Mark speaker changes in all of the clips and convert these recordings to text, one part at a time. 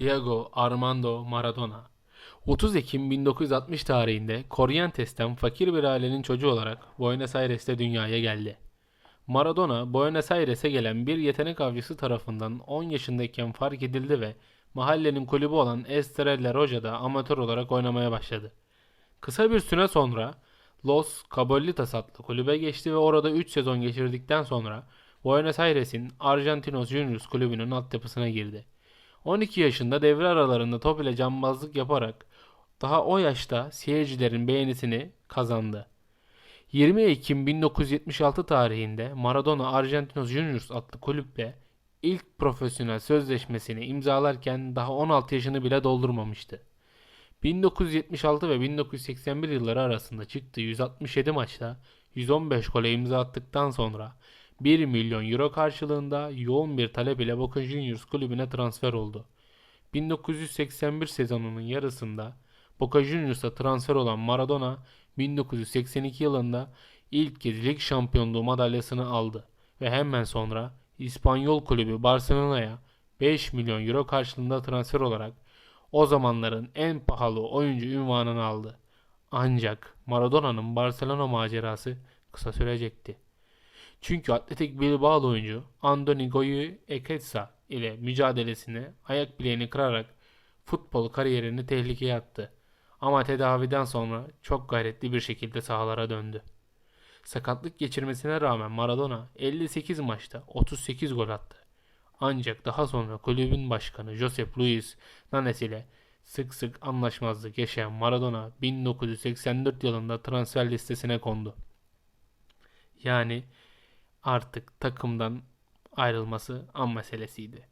Speaker 1: Diego Armando Maradona 30 Ekim 1960 tarihinde Corrientes'ten fakir bir ailenin çocuğu olarak Buenos Aires'te dünyaya geldi. Maradona, Buenos Aires'e gelen bir yetenek avcısı tarafından 10 yaşındayken fark edildi ve mahallenin kulübü olan Estrella Roja'da amatör olarak oynamaya başladı. Kısa bir süre sonra Los Cabolitas adlı kulübe geçti ve orada 3 sezon geçirdikten sonra Buenos Aires'in Argentinos Juniors kulübünün altyapısına girdi. 12 yaşında devre aralarında top ile cambazlık yaparak daha o yaşta seyircilerin beğenisini kazandı. 20 Ekim 1976 tarihinde Maradona Argentinos Juniors adlı kulüple ilk profesyonel sözleşmesini imzalarken daha 16 yaşını bile doldurmamıştı. 1976 ve 1981 yılları arasında çıktığı 167 maçta 115 gole imza attıktan sonra 1 milyon euro karşılığında yoğun bir talep ile Boca Juniors kulübüne transfer oldu. 1981 sezonunun yarısında Boca Juniors'a transfer olan Maradona 1982 yılında ilk kez lig şampiyonluğu madalyasını aldı ve hemen sonra İspanyol kulübü Barcelona'ya 5 milyon euro karşılığında transfer olarak o zamanların en pahalı oyuncu ünvanını aldı. Ancak Maradona'nın Barcelona macerası kısa sürecekti. Çünkü Atletik Bilbao oyuncu Andoni Goyu Eketsa ile mücadelesini ayak bileğini kırarak futbol kariyerini tehlikeye attı. Ama tedaviden sonra çok gayretli bir şekilde sahalara döndü. Sakatlık geçirmesine rağmen Maradona 58 maçta 38 gol attı. Ancak daha sonra kulübün başkanı Josep Luis Nanes ile sık sık anlaşmazlık yaşayan Maradona 1984 yılında transfer listesine kondu. Yani artık takımdan ayrılması an meselesiydi.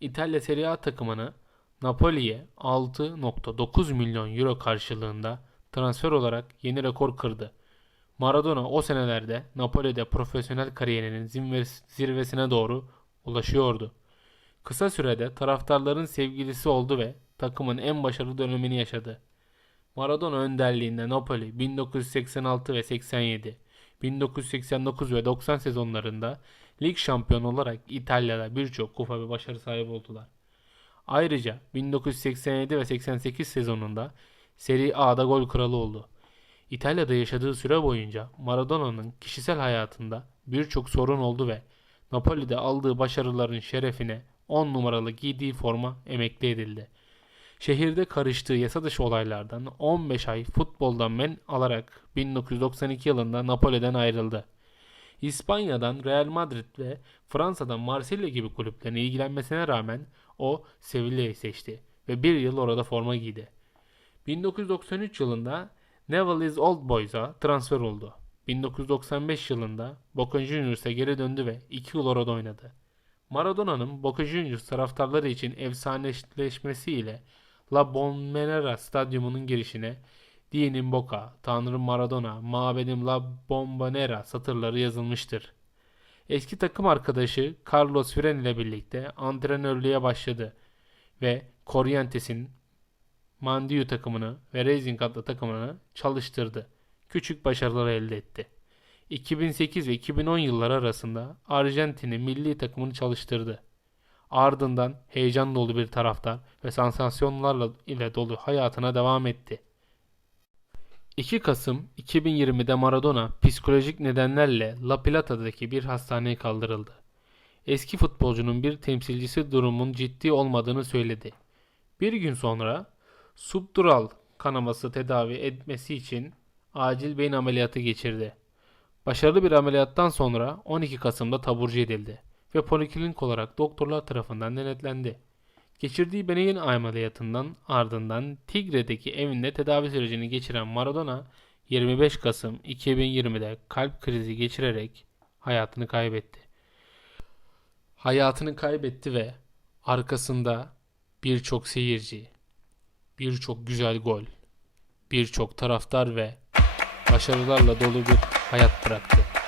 Speaker 1: İtalya Serie A takımını Napoli'ye 6.9 milyon euro karşılığında transfer olarak yeni rekor kırdı. Maradona o senelerde Napoli'de profesyonel kariyerinin zirvesine doğru ulaşıyordu. Kısa sürede taraftarların sevgilisi oldu ve takımın en başarılı dönemini yaşadı. Maradona önderliğinde Napoli 1986 ve 87, 1989 ve 90 sezonlarında lig şampiyonu olarak İtalya'da birçok kupa ve başarı sahibi oldular. Ayrıca 1987 ve 88 sezonunda Serie A'da gol kralı oldu. İtalya'da yaşadığı süre boyunca Maradona'nın kişisel hayatında birçok sorun oldu ve Napoli'de aldığı başarıların şerefine 10 numaralı giydiği forma emekli edildi. Şehirde karıştığı yasa dışı olaylardan 15 ay futboldan men alarak 1992 yılında Napoli'den ayrıldı. İspanya'dan Real Madrid ve Fransa'dan Marsilya gibi kulüplerin ilgilenmesine rağmen o Sevilla'yı seçti ve bir yıl orada forma giydi. 1993 yılında Neville's Old Boys'a transfer oldu. 1995 yılında Boca Juniors'a geri döndü ve 2 yıl orada oynadı. Maradona'nın Boca Juniors taraftarları için efsaneleşmesiyle La Bombonera stadyumunun girişine Dinin Boca, Tanrım Maradona, Mabedim La Bombonera satırları yazılmıştır. Eski takım arkadaşı Carlos Fren ile birlikte antrenörlüğe başladı ve Corrientes'in Mandiu takımını ve Racing adlı takımını çalıştırdı. Küçük başarılar elde etti. 2008 ve 2010 yılları arasında Arjantin'in milli takımını çalıştırdı. Ardından heyecan dolu bir taraftar ve sansasyonlarla ile dolu hayatına devam etti. 2 Kasım 2020'de Maradona psikolojik nedenlerle La Plata'daki bir hastaneye kaldırıldı. Eski futbolcunun bir temsilcisi durumun ciddi olmadığını söyledi. Bir gün sonra subdural kanaması tedavi etmesi için acil beyin ameliyatı geçirdi. Başarılı bir ameliyattan sonra 12 Kasım'da taburcu edildi ve poliklinik olarak doktorlar tarafından denetlendi. Geçirdiği beyin ameliyatından ardından Tigre'deki evinde tedavi sürecini geçiren Maradona 25 Kasım 2020'de kalp krizi geçirerek hayatını kaybetti. Hayatını kaybetti ve arkasında birçok seyirci, birçok güzel gol, birçok taraftar ve başarılarla dolu bir hayat bıraktı.